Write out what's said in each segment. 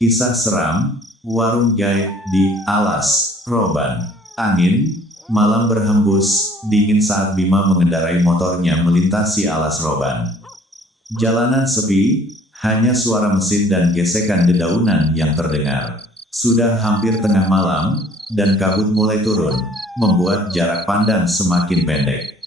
Kisah seram, warung gaib di alas roban. Angin, malam berhembus, dingin saat Bima mengendarai motornya melintasi alas roban. Jalanan sepi, hanya suara mesin dan gesekan dedaunan yang terdengar. Sudah hampir tengah malam, dan kabut mulai turun, membuat jarak pandang semakin pendek.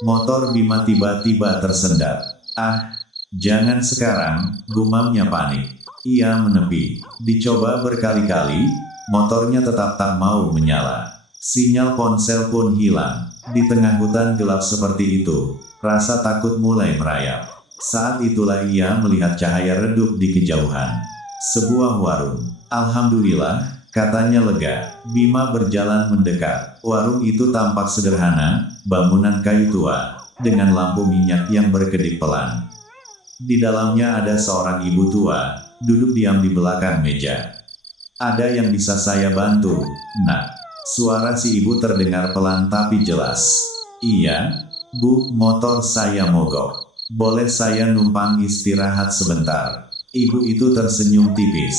Motor Bima tiba-tiba tersendat. "Ah, jangan sekarang," gumamnya panik. Ia menepi. Dicoba berkali-kali, motornya tetap tak mau menyala. Sinyal ponsel pun hilang. Di tengah hutan gelap seperti itu, rasa takut mulai merayap. Saat itulah ia melihat cahaya redup di kejauhan. Sebuah warung. "Alhamdulillah," katanya lega. Bima berjalan mendekat. Warung itu tampak sederhana, bangunan kayu tua, dengan lampu minyak yang berkedip pelan. Di dalamnya ada seorang ibu tua, duduk diam di belakang meja. "Ada yang bisa saya bantu, Nak?" Suara si ibu terdengar pelan tapi jelas. "Iya, Bu, motor saya mogok. Boleh saya numpang istirahat sebentar?" Ibu itu tersenyum tipis.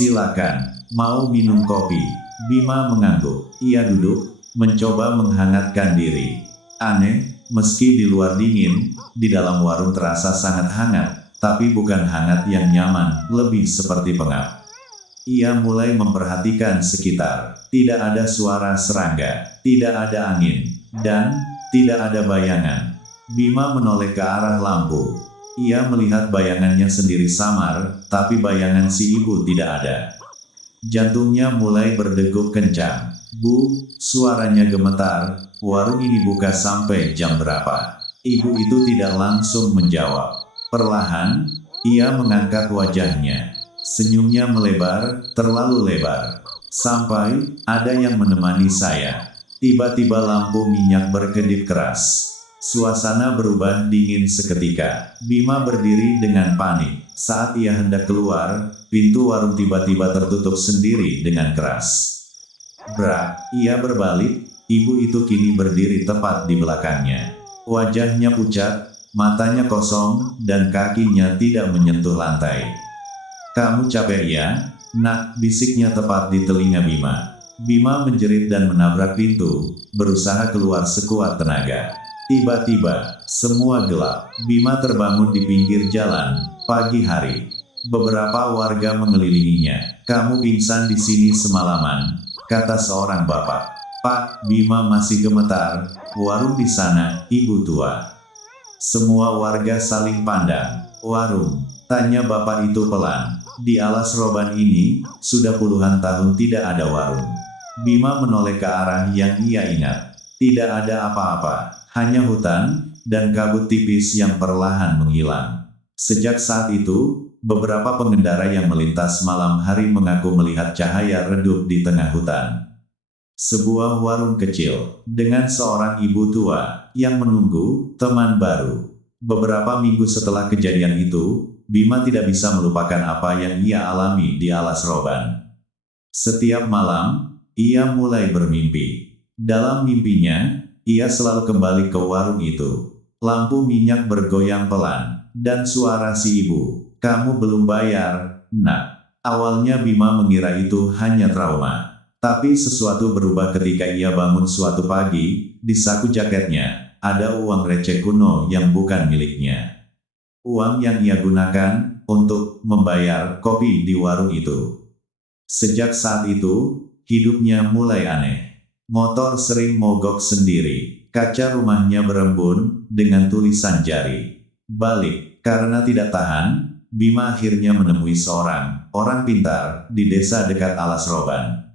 "Silakan, mau minum kopi?" Bima mengangguk. Ia duduk, mencoba menghangatkan diri. Aneh, meski di luar dingin, di dalam warung terasa sangat hangat, tapi bukan hangat yang nyaman, lebih seperti pengap. Ia mulai memperhatikan sekitar. Tidak ada suara serangga, tidak ada angin, dan tidak ada bayangan. Bima menoleh ke arah lampu. Ia melihat bayangannya sendiri samar, tapi bayangan si ibu tidak ada. Jantungnya mulai berdegup kencang. "Bu," suaranya gemetar, "warung ini buka sampai jam berapa?" Ibu itu tidak langsung menjawab. Perlahan, ia mengangkat wajahnya. Senyumnya melebar, terlalu lebar. "Sampai, ada yang menemani saya." Tiba-tiba lampu minyak berkedip keras. Suasana berubah dingin seketika. Bima berdiri dengan panik. Saat ia hendak keluar, pintu warung tiba-tiba tertutup sendiri dengan keras. Brak, ia berbalik, ibu itu kini berdiri tepat di belakangnya. Wajahnya pucat, matanya kosong, dan kakinya tidak menyentuh lantai. "Kamu capek ya, Nak?" bisiknya tepat di telinga Bima. Bima menjerit dan menabrak pintu, berusaha keluar sekuat tenaga. Tiba-tiba, semua gelap. Bima terbangun di pinggir jalan, pagi hari. Beberapa warga mengelilinginya. "Kamu pingsan di sini semalaman," kata seorang bapak. "Pak," Bima masih gemetar, "warung di sana, ibu tua." Semua warga saling pandang. "Warung?" tanya bapak itu pelan. "Di alas roban ini, sudah puluhan tahun tidak ada warung." Bima menoleh ke arah yang ia ingat. Tidak ada apa-apa, hanya hutan, dan kabut tipis yang perlahan menghilang. Sejak saat itu, beberapa pengendara yang melintas malam hari mengaku melihat cahaya redup di tengah hutan. Sebuah warung kecil, dengan seorang ibu tua, yang menunggu teman baru. Beberapa minggu setelah kejadian itu, Bima tidak bisa melupakan apa yang ia alami di alas roban. Setiap malam, ia mulai bermimpi. Dalam mimpinya, ia selalu kembali ke warung itu. Lampu minyak bergoyang pelan, dan suara si ibu, "Kamu belum bayar, Nak." Awalnya Bima mengira itu hanya trauma. Tapi sesuatu berubah ketika ia bangun suatu pagi. Di saku jaketnya, ada uang receh kuno yang bukan miliknya. Uang yang ia gunakan untuk membayar kopi di warung itu. Sejak saat itu, hidupnya mulai aneh. Motor sering mogok sendiri. Kaca rumahnya berembun dengan tulisan jari balik. Karena tidak tahan, Bima akhirnya menemui seorang orang pintar di desa dekat alas roban.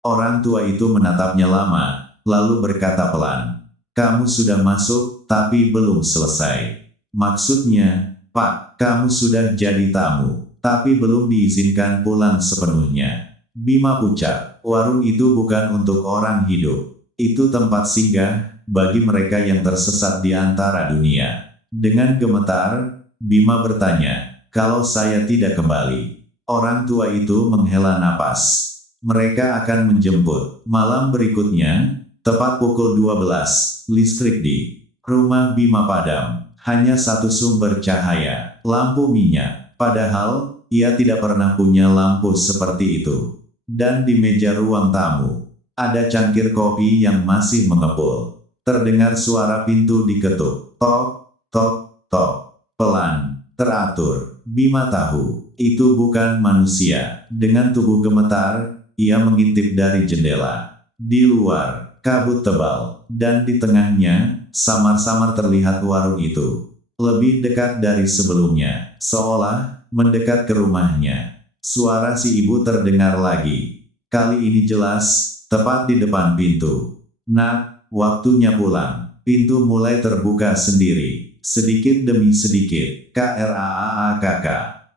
Orang tua itu menatapnya lama, lalu berkata pelan, "Kamu sudah masuk, tapi belum selesai." "Maksudnya, Pak, kamu sudah jadi tamu, tapi belum diizinkan pulang sepenuhnya." Bima pucat. Warung itu bukan untuk orang hidup. Itu tempat singgah bagi mereka yang tersesat di antara dunia. Dengan gemetar, Bima bertanya, "Kalau saya tidak kembali?" Orang tua itu menghela napas. "Mereka akan menjemput." Malam berikutnya, tepat pukul 12, listrik di rumah Bima padam. Hanya satu sumber cahaya, lampu minyak. Padahal, ia tidak pernah punya lampu seperti itu. Dan di meja ruang tamu, ada cangkir kopi yang masih mengepul. Terdengar suara pintu diketuk. Tok, tok, tok. Pelan, teratur. Bima tahu, itu bukan manusia. Dengan tubuh gemetar, ia mengintip dari jendela. Di luar, kabut tebal, dan di tengahnya, samar-samar terlihat warung itu. Lebih dekat dari sebelumnya, seolah mendekat ke rumahnya. Suara si ibu terdengar lagi. Kali ini jelas, tepat di depan pintu. Nak, waktunya pulang. Pintu mulai terbuka sendiri. Sedikit demi sedikit, KRAAKK.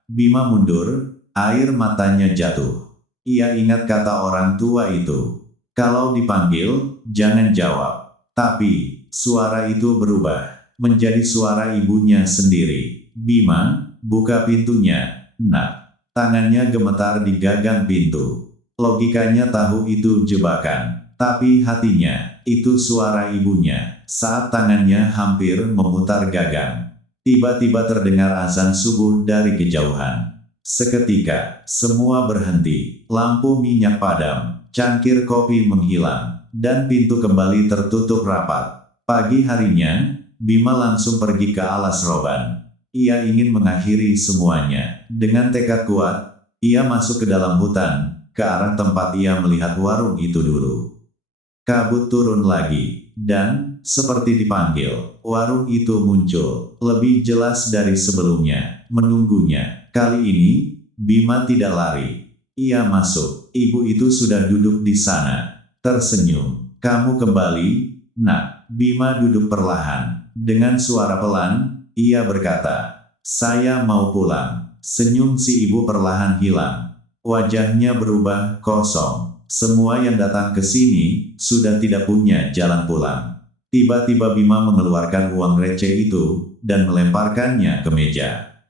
Bima mundur, air matanya jatuh. Ia ingat kata orang tua itu. Kalau dipanggil, jangan jawab. Tapi, suara itu berubah menjadi suara ibunya sendiri. Bima, buka pintunya, nak. Tangannya gemetar di gagang pintu. Logikanya tahu itu jebakan. Tapi hatinya, itu suara ibunya. Saat tangannya hampir memutar gagang. Tiba-tiba terdengar azan subuh dari kejauhan. Seketika, semua berhenti. Lampu minyak padam, cangkir kopi menghilang, dan pintu kembali tertutup rapat. Pagi harinya, Bima langsung pergi ke alas roban. Ia ingin mengakhiri semuanya. Dengan tekad kuat, ia masuk ke dalam hutan, ke arah tempat ia melihat warung itu dulu. Kabut turun lagi, dan, seperti dipanggil, warung itu muncul, lebih jelas dari sebelumnya, menunggunya. Kali ini, Bima tidak lari. Ia masuk, ibu itu sudah duduk di sana. Tersenyum. Kamu kembali, nak. Bima duduk perlahan. Dengan suara pelan, ia berkata, saya mau pulang. Senyum si ibu perlahan hilang. Wajahnya berubah, kosong. Semua yang datang ke sini, sudah tidak punya jalan pulang. Tiba-tiba Bima mengeluarkan uang receh itu, dan melemparkannya ke meja.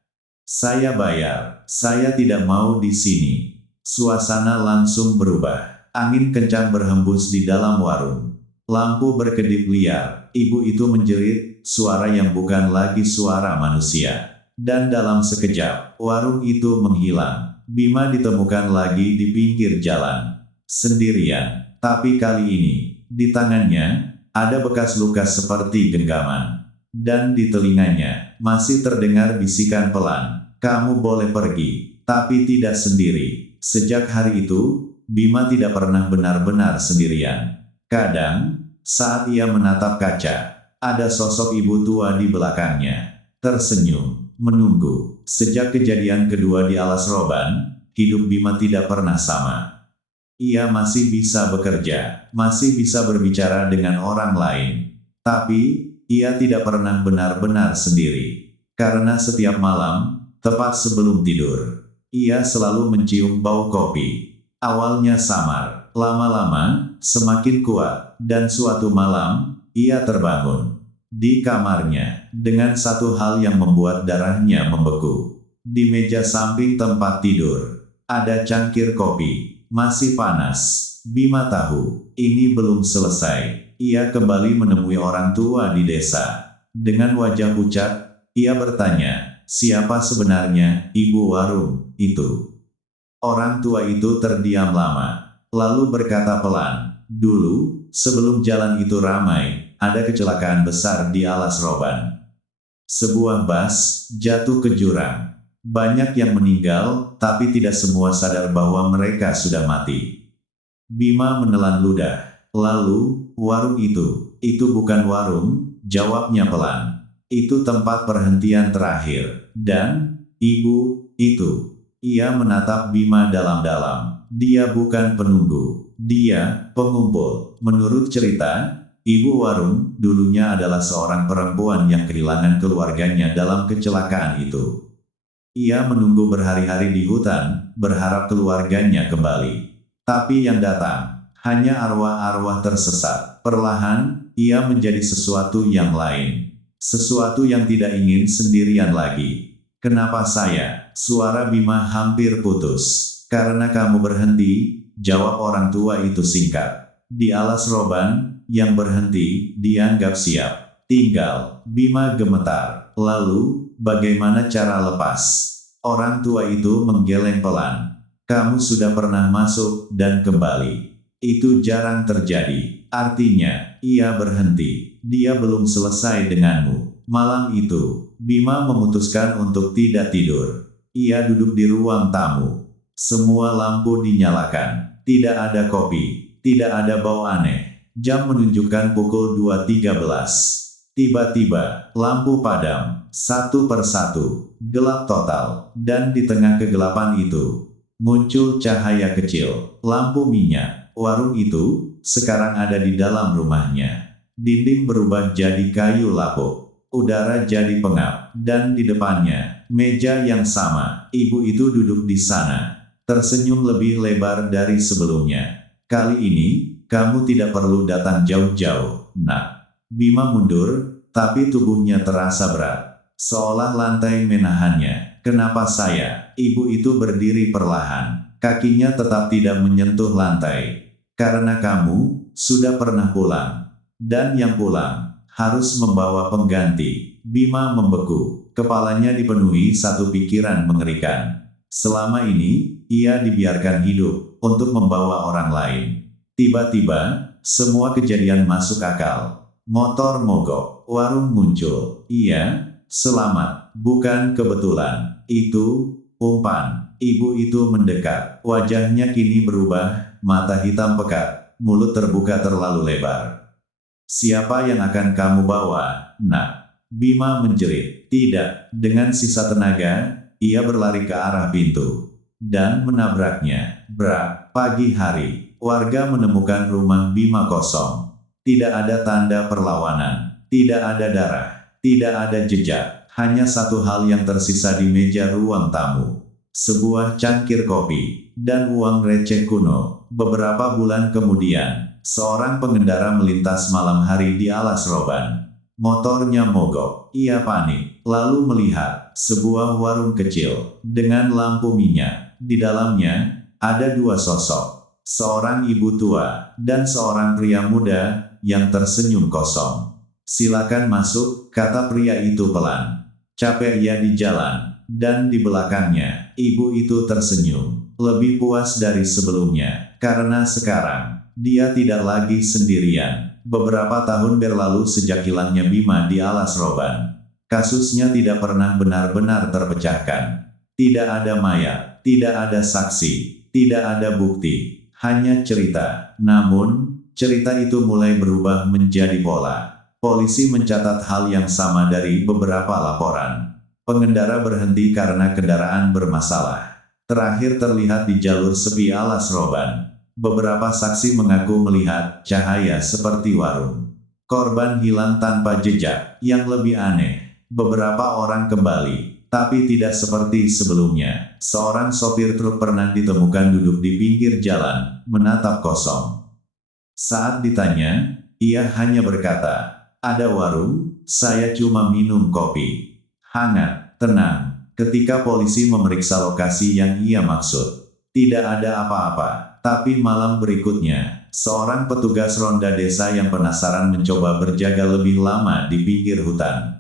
Saya bayar, saya tidak mau di sini. Suasana langsung berubah. Angin kencang berhembus di dalam warung. Lampu berkedip liar, ibu itu menjerit, suara yang bukan lagi suara manusia. Dan dalam sekejap, warung itu menghilang. Bima ditemukan lagi di pinggir jalan. Sendirian, tapi kali ini, di tangannya, ada bekas luka seperti genggaman. Dan di telinganya, masih terdengar bisikan pelan, kamu boleh pergi, tapi tidak sendiri. Sejak hari itu, Bima tidak pernah benar-benar sendirian. Kadang, saat ia menatap kaca, ada sosok ibu tua di belakangnya. Tersenyum, menunggu. Sejak kejadian kedua di alas roban, hidup Bima tidak pernah sama. Ia masih bisa bekerja, masih bisa berbicara dengan orang lain. Tapi, ia tidak pernah benar-benar sendiri. Karena setiap malam, tepat sebelum tidur, ia selalu mencium bau kopi. Awalnya samar, lama-lama, semakin kuat, dan suatu malam, ia terbangun. Di kamarnya, dengan satu hal yang membuat darahnya membeku. Di meja samping tempat tidur, ada cangkir kopi, masih panas. Bima tahu, ini belum selesai. Ia kembali menemui orang tua di desa. Dengan wajah pucat, ia bertanya, siapa sebenarnya ibu warung itu? Orang tua itu terdiam lama, lalu berkata pelan, dulu, sebelum jalan itu ramai, ada kecelakaan besar di alas roban. Sebuah bus jatuh ke jurang. Banyak yang meninggal, tapi tidak semua sadar bahwa mereka sudah mati. Bima menelan ludah. Lalu, warung itu bukan warung, jawabnya pelan. Itu tempat perhentian terakhir, dan, ibu, itu. Ia menatap Bima dalam-dalam. Dia bukan penunggu, dia pengumpul. Menurut cerita, ibu warung dulunya adalah seorang perempuan yang kehilangan keluarganya dalam kecelakaan itu. Ia menunggu berhari-hari di hutan, berharap keluarganya kembali. Tapi yang datang, hanya arwah-arwah tersesat. Perlahan, ia menjadi sesuatu yang lain. Sesuatu yang tidak ingin sendirian lagi. Kenapa saya? Suara Bima hampir putus. Karena kamu berhenti, jawab orang tua itu singkat. Di alas roban, yang berhenti, dianggap siap. Tinggal, Bima gemetar. Lalu, bagaimana cara lepas? Orang tua itu menggeleng pelan. Kamu sudah pernah masuk dan kembali. Itu jarang terjadi. Artinya, ia berhenti. Dia belum selesai denganmu. Malam itu, Bima memutuskan untuk tidak tidur. Ia duduk di ruang tamu. Semua lampu dinyalakan. Tidak ada kopi. Tidak ada bau aneh. Jam menunjukkan pukul 2.13. Tiba-tiba, lampu padam, satu persatu, gelap total, dan di tengah kegelapan itu, muncul cahaya kecil, lampu minyak. Warung itu, sekarang ada di dalam rumahnya. Dinding berubah jadi kayu lapuk, udara jadi pengap, dan di depannya, meja yang sama, ibu itu duduk di sana, tersenyum lebih lebar dari sebelumnya. Kali ini, kamu tidak perlu datang jauh-jauh, nak. Bima mundur, tapi tubuhnya terasa berat. Seolah lantai menahannya. Kenapa saya? Ibu itu berdiri perlahan. Kakinya tetap tidak menyentuh lantai. Karena kamu, sudah pernah pulang. Dan yang pulang, harus membawa pengganti. Bima membeku. Kepalanya dipenuhi satu pikiran mengerikan. Selama ini, ia dibiarkan hidup, untuk membawa orang lain. Tiba-tiba, semua kejadian masuk akal. Motor mogok, warung muncul. Iya, selamat, bukan kebetulan. Itu, umpan. Ibu itu mendekat. Wajahnya kini berubah, mata hitam pekat, mulut terbuka terlalu lebar. Siapa yang akan kamu bawa, nak? Bima menjerit. Tidak, dengan sisa tenaga, ia berlari ke arah pintu. Dan menabraknya. Brak, pagi hari, warga menemukan rumah Bima kosong. Tidak ada tanda perlawanan, tidak ada darah, tidak ada jejak, hanya satu hal yang tersisa di meja ruang tamu. Sebuah cangkir kopi, dan uang receh kuno. Beberapa bulan kemudian, seorang pengendara melintas malam hari di alas roban. Motornya mogok, ia panik, lalu melihat sebuah warung kecil, dengan lampu minyak. Di dalamnya, ada dua sosok, seorang ibu tua, dan seorang pria muda, yang tersenyum kosong. Silakan masuk, kata pria itu pelan. Capek ia di jalan, dan di belakangnya, ibu itu tersenyum, lebih puas dari sebelumnya, karena sekarang, dia tidak lagi sendirian. Beberapa tahun berlalu sejak hilangnya Bima di alas roban. Kasusnya tidak pernah benar-benar terpecahkan. Tidak ada mayat, tidak ada saksi, tidak ada bukti, hanya cerita. Namun, cerita itu mulai berubah menjadi pola. Polisi mencatat hal yang sama dari beberapa laporan. Pengendara berhenti karena kendaraan bermasalah. Terakhir terlihat di jalur sepi alas roban. Beberapa saksi mengaku melihat cahaya seperti warung. Korban hilang tanpa jejak. Yang lebih aneh, beberapa orang kembali, tapi tidak seperti sebelumnya. Seorang sopir truk pernah ditemukan duduk di pinggir jalan, menatap kosong. Saat ditanya, ia hanya berkata, ada warung, saya cuma minum kopi. Hangat, tenang. Ketika polisi memeriksa lokasi yang ia maksud, tidak ada apa-apa. Tapi malam berikutnya, seorang petugas ronda desa yang penasaran mencoba berjaga lebih lama di pinggir hutan.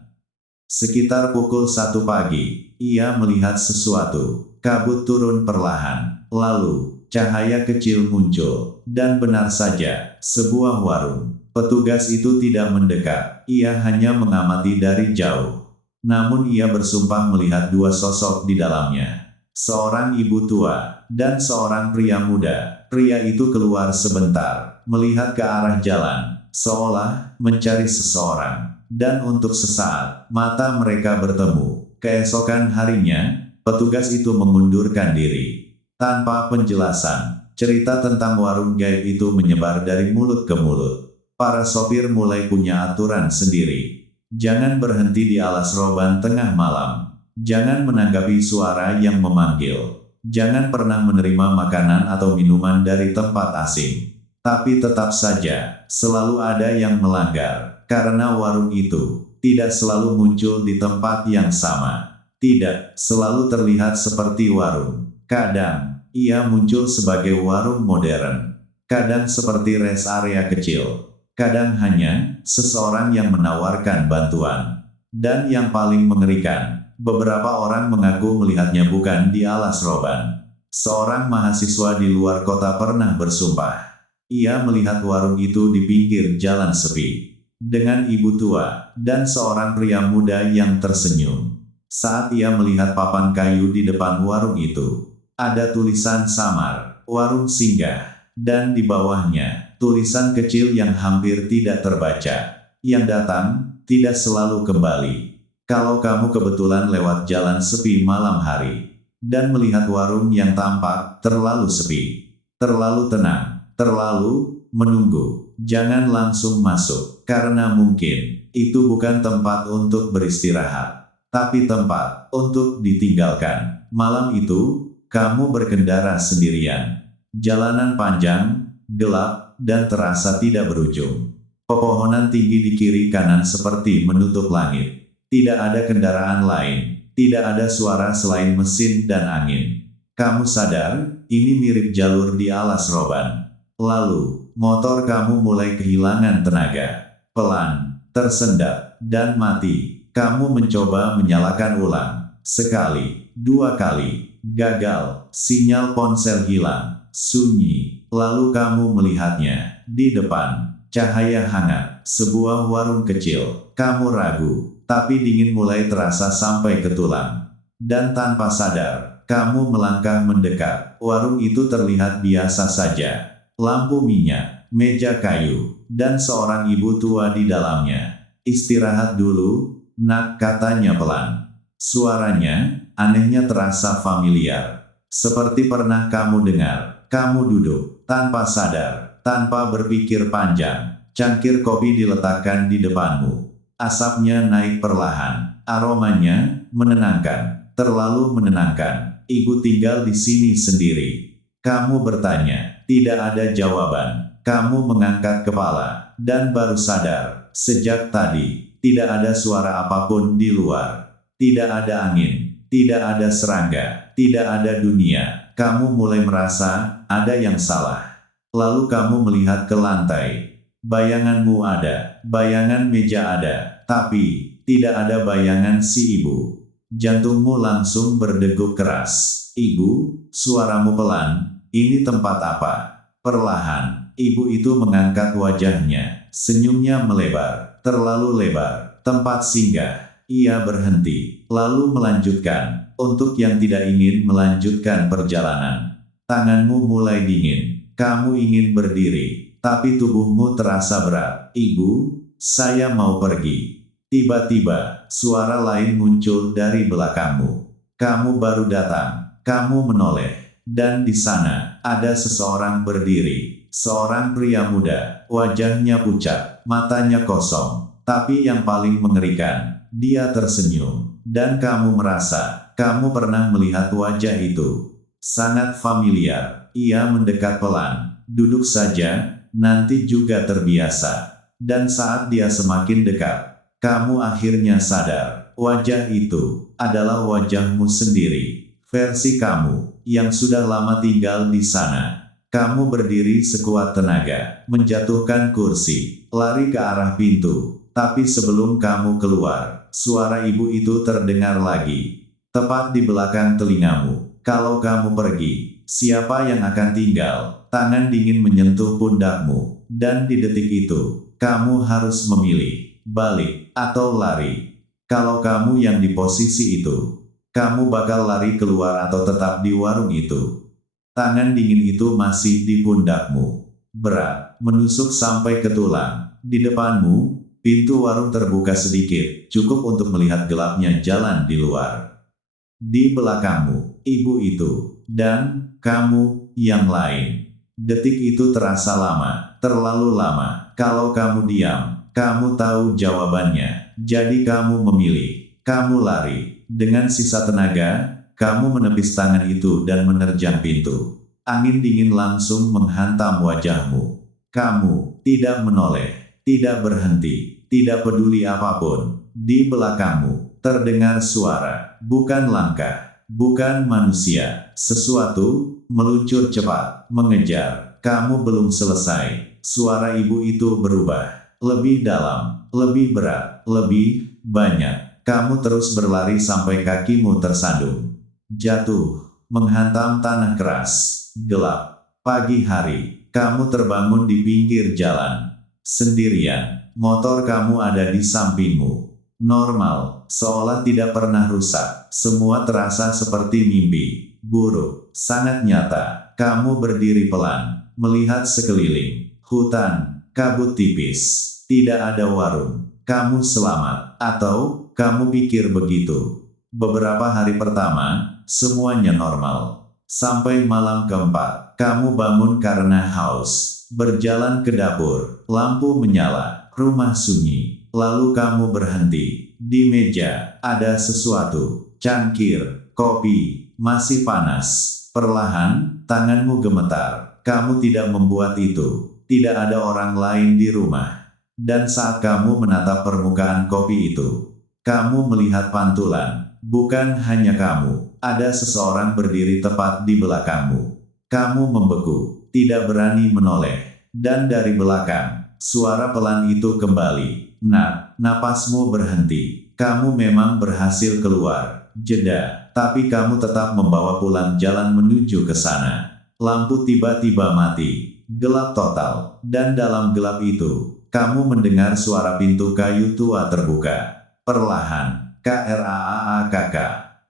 Sekitar pukul 1 pagi, ia melihat sesuatu. Kabut turun perlahan, lalu cahaya kecil muncul, dan benar saja, sebuah warung. Petugas itu tidak mendekat, ia hanya mengamati dari jauh. Namun ia bersumpah melihat dua sosok di dalamnya. Seorang ibu tua, dan seorang pria muda. Pria itu keluar sebentar, melihat ke arah jalan, seolah mencari seseorang. Dan untuk sesaat, mata mereka bertemu. Keesokan harinya, petugas itu mengundurkan diri. Tanpa penjelasan, cerita tentang warung gaib itu menyebar dari mulut ke mulut. Para sopir mulai punya aturan sendiri. Jangan berhenti di alas roban tengah malam. Jangan menanggapi suara yang memanggil. Jangan pernah menerima makanan atau minuman dari tempat asing. Tapi tetap saja, selalu ada yang melanggar. Karena warung itu tidak selalu muncul di tempat yang sama. Tidak selalu terlihat seperti warung. Kadang, ia muncul sebagai warung modern. Kadang seperti rest area kecil. Kadang hanya seseorang yang menawarkan bantuan. Dan yang paling mengerikan, beberapa orang mengaku melihatnya bukan di alas roban. Seorang mahasiswa di luar kota pernah bersumpah. Ia melihat warung itu di pinggir jalan sepi, dengan ibu tua, dan seorang pria muda yang tersenyum. Saat ia melihat papan kayu di depan warung itu, ada tulisan samar, warung singgah, dan di bawahnya, tulisan kecil yang hampir tidak terbaca. Yang datang, tidak selalu kembali. Kalau kamu kebetulan lewat jalan sepi malam hari, dan melihat warung yang tampak terlalu sepi, terlalu tenang, terlalu menunggu, jangan langsung masuk, karena mungkin itu bukan tempat untuk beristirahat, tapi tempat untuk ditinggalkan. Malam itu, kamu berkendara sendirian. Jalanan panjang, gelap, dan terasa tidak berujung. Pepohonan tinggi di kiri kanan seperti menutup langit. Tidak ada kendaraan lain, tidak ada suara selain mesin dan angin. Kamu sadar, ini mirip jalur di alas roban. Lalu, motor kamu mulai kehilangan tenaga. Pelan, tersendat, dan mati. Kamu mencoba menyalakan ulang. Sekali, dua kali, gagal, sinyal ponsel hilang, sunyi. Lalu kamu melihatnya, di depan, cahaya hangat, sebuah warung kecil. Kamu ragu, tapi dingin mulai terasa sampai ke tulang. Dan tanpa sadar, kamu melangkah mendekat. Warung itu terlihat biasa saja. Lampu minyak, meja kayu, dan seorang ibu tua di dalamnya. Istirahat dulu, nak, katanya pelan. Suaranya, anehnya terasa familiar. Seperti pernah kamu dengar. Kamu duduk, tanpa sadar, tanpa berpikir panjang. Cangkir kopi diletakkan di depanmu. Asapnya naik perlahan. Aromanya menenangkan, terlalu menenangkan. Ibu tinggal di sini sendiri. Kamu bertanya, tidak ada jawaban. Kamu mengangkat kepala, dan baru sadar, sejak tadi, tidak ada suara apapun di luar. Tidak ada angin, tidak ada serangga, tidak ada dunia. Kamu mulai merasa, ada yang salah. Lalu kamu melihat ke lantai. Bayanganmu ada, bayangan meja ada, tapi tidak ada bayangan si ibu. Jantungmu langsung berdegup keras. Ibu, suaramu pelan, ini tempat apa? Perlahan, ibu itu mengangkat wajahnya, senyumnya melebar, terlalu lebar, tempat singgah. Ia berhenti, lalu melanjutkan, untuk yang tidak ingin melanjutkan perjalanan. Tanganmu mulai dingin, kamu ingin berdiri, tapi tubuhmu terasa berat. Ibu, saya mau pergi. Tiba-tiba, suara lain muncul dari belakangmu. Kamu baru datang, kamu menoleh, dan di sana, ada seseorang berdiri. Seorang pria muda, wajahnya pucat, matanya kosong. Tapi yang paling mengerikan, dia tersenyum, dan kamu merasa, kamu pernah melihat wajah itu. Sangat familiar. Ia mendekat pelan. Duduk saja, nanti juga terbiasa. Dan saat dia semakin dekat, kamu akhirnya sadar, wajah itu adalah wajahmu sendiri. Versi kamu, yang sudah lama tinggal di sana. Kamu berdiri sekuat tenaga, menjatuhkan kursi, lari ke arah pintu. Tapi sebelum kamu keluar, suara ibu itu terdengar lagi. Tepat di belakang telingamu. Kalau kamu pergi, siapa yang akan tinggal? Tangan dingin menyentuh pundakmu. Dan di detik itu, kamu harus memilih, balik, atau lari. Kalau kamu yang di posisi itu, kamu bakal lari keluar atau tetap di warung itu. Tangan dingin itu masih di pundakmu. Berat, menusuk sampai ke tulang. Di depanmu, pintu warung terbuka sedikit, cukup untuk melihat gelapnya jalan di luar. Di belakangmu, ibu itu, dan kamu yang lain. Detik itu terasa lama, terlalu lama. Kalau kamu diam, kamu tahu jawabannya. Jadi kamu memilih, kamu lari. Dengan sisa tenaga, kamu menepis tangan itu dan menerjang pintu. Angin dingin langsung menghantam wajahmu. Kamu tidak menoleh, tidak berhenti, tidak peduli apapun. Di belakangmu, terdengar suara, bukan langkah, bukan manusia. Sesuatu meluncur cepat, mengejar. Kamu belum selesai. Suara ibu itu berubah. Lebih dalam, lebih berat, lebih banyak. Kamu terus berlari sampai kakimu tersandung. Jatuh, menghantam tanah keras. Gelap. Pagi hari, kamu terbangun di pinggir jalan. Sendirian, motor kamu ada di sampingmu. Normal, seolah tidak pernah rusak. Semua terasa seperti mimpi buruk, sangat nyata. Kamu berdiri pelan, melihat sekeliling. Hutan, kabut tipis, tidak ada warung. Kamu selamat, atau kamu pikir begitu. Beberapa hari pertama, semuanya normal. Sampai malam keempat, kamu bangun karena haus. Berjalan ke dapur, lampu menyala, rumah sunyi. Lalu kamu berhenti. Di meja, ada sesuatu. Cangkir, kopi, masih panas. Perlahan, tanganmu gemetar. Kamu tidak membuat itu. Tidak ada orang lain di rumah. Dan saat kamu menatap permukaan kopi itu, kamu melihat pantulan. Bukan hanya kamu, ada seseorang berdiri tepat di belakangmu. Kamu membeku, tidak berani menoleh. Dan dari belakang, suara pelan itu kembali. Nah, napasmu berhenti. Kamu memang berhasil keluar. Jeda, tapi kamu tetap membawa pulang jalan menuju ke sana. Lampu tiba-tiba mati. Gelap total. Dan dalam gelap itu, kamu mendengar suara pintu kayu tua terbuka. Perlahan, KRAAKK.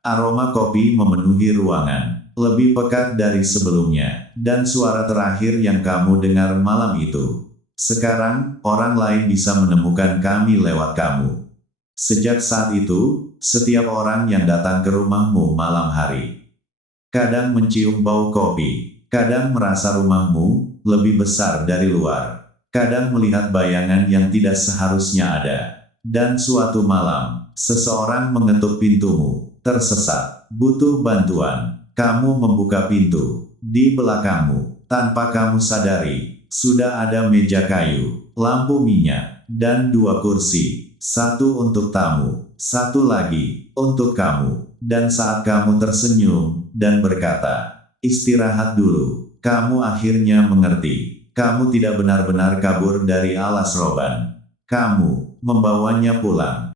Aroma kopi memenuhi ruangan. Lebih pekat dari sebelumnya. Dan suara terakhir yang kamu dengar malam itu. Sekarang, orang lain bisa menemukan kami lewat kamu. Sejak saat itu, setiap orang yang datang ke rumahmu malam hari, kadang mencium bau kopi. Kadang merasa rumahmu lebih besar dari luar. Kadang melihat bayangan yang tidak seharusnya ada. Dan suatu malam, seseorang mengetuk pintumu. Tersesat, butuh bantuan. Kamu membuka pintu. Di belakangmu, tanpa kamu sadari, sudah ada meja kayu, lampu minyak, dan 2 kursi. Satu untuk tamu, satu lagi untuk kamu. Dan saat kamu tersenyum dan berkata, "Istirahat dulu," kamu akhirnya mengerti. Kamu tidak benar-benar kabur dari alas roban. Kamu membawanya pulang.